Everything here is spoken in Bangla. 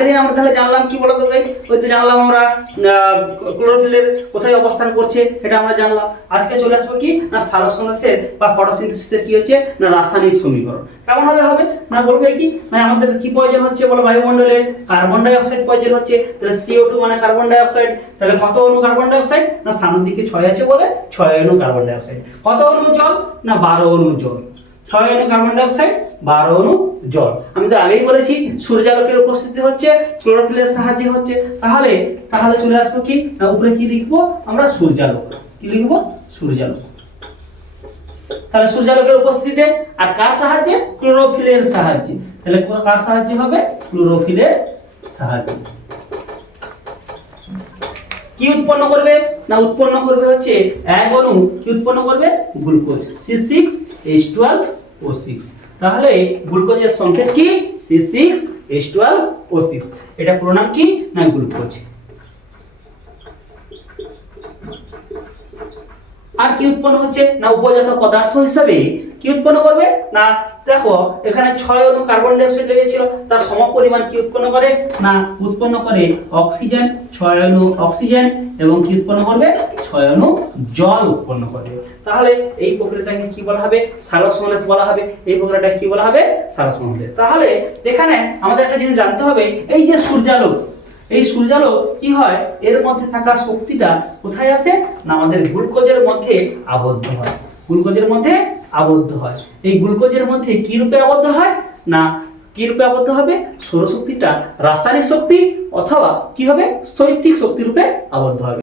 আগে দিন আমরা তাহলে জানলাম কি বলতো ভাই, ওই তো জানলাম আমরা ক্লোরোফিলের কোথায় অবস্থান করছে এটা আমরা জানলাম। আজকে চলে আসবো কি না সালোকসংশ্লেষের বা ফটোসিনথেসিসের কি হচ্ছে না রাসায়নিক সমীকরণ। কেমন হবে না বলবে কি না আমাদের কি প্রয়োজন হচ্ছে বলো, বায়ুমণ্ডলের কার্বন ডাই অক্সাইড প্রয়োজন হচ্ছে, তাহলে CO2 মানে কার্বন ডাই অক্সাইড, তাহলে কত অণু কার্বন ডাই অক্সাইড না সামনের দিকে 6 আছে বলে 6 অণু কার্বন ডাই অক্সাইড। কত অণু জল না 12 অণু জল, 6 অণু কার্বন ডাই অক্সাইড 12 অণু জল। আমি তো আগেই বলেছি সূর্যালোকের উপস্থিতি হচ্ছে ক্লোরোফিলের সাহায্যে হচ্ছে, তাহলে তাহলে চলে আসবো কি না উপরে কি লিখবো আমরা সূর্যালোক, কি লিখবো সূর্যালোক। তাহলে সূর্যালোকের উপস্থিতিতে আর কার সাহায্যে ক্লোরোফিলের সাহায্যে, তাহলে কার সাহায্যে হবে ক্লোরোফিলের সাহায্যে। কি উৎপন্ন করবে না উৎপন্ন করবে হচ্ছে এক অণু কি উৎপন্ন করবে গ্লুকোজ C6H12O6। তাহলে গ্লুকোজের সংকেত কি C6H12O6, এটা পুরো নাম কি না গ্লুকোজ। আর কি উৎপন্ন হচ্ছে না উপজাত পদার্থ হিসাবে কি উৎপন্ন করবে না দেখো এখানে 6 অণু কার্বন ডাই অক্সাইড লেগেছিল, তার সমপরিমাণ কি উৎপন্ন করে না উৎপন্ন করে অক্সিজেন, 6 অণু অক্সিজেন এবং কি উৎপন্ন করবে 6 অণু জল উৎপন্ন করবে। তাহলে এই প্রক্রিয়াটাকে কি বলা হবে সালোকসংশ্লেষ বলা হবে, এই প্রক্রিয়াটাকে কি বলা হবে সালোকসংশ্লেষ। তাহলে এখানে আমাদের একটা জিনিস জানতে হবে, এই যে সূর্যালোক, এই সূর্যালোক কি হয় এর মধ্যে থাকা শক্তিটা কোথায় আসে না আমাদের গ্লুকোজের মধ্যে আবদ্ধ হয়, গ্লুকোজের মধ্যে আবদ্ধ হয়। এই গ্লুকোজের মধ্যে কি রূপে আবদ্ধ হয় না কি রূপে আবদ্ধ হবে সৌরশক্তিটা রাসায়নিক শক্তি অথবা কি হবে স্থৈতিক শক্তি রূপে আবদ্ধ হবে।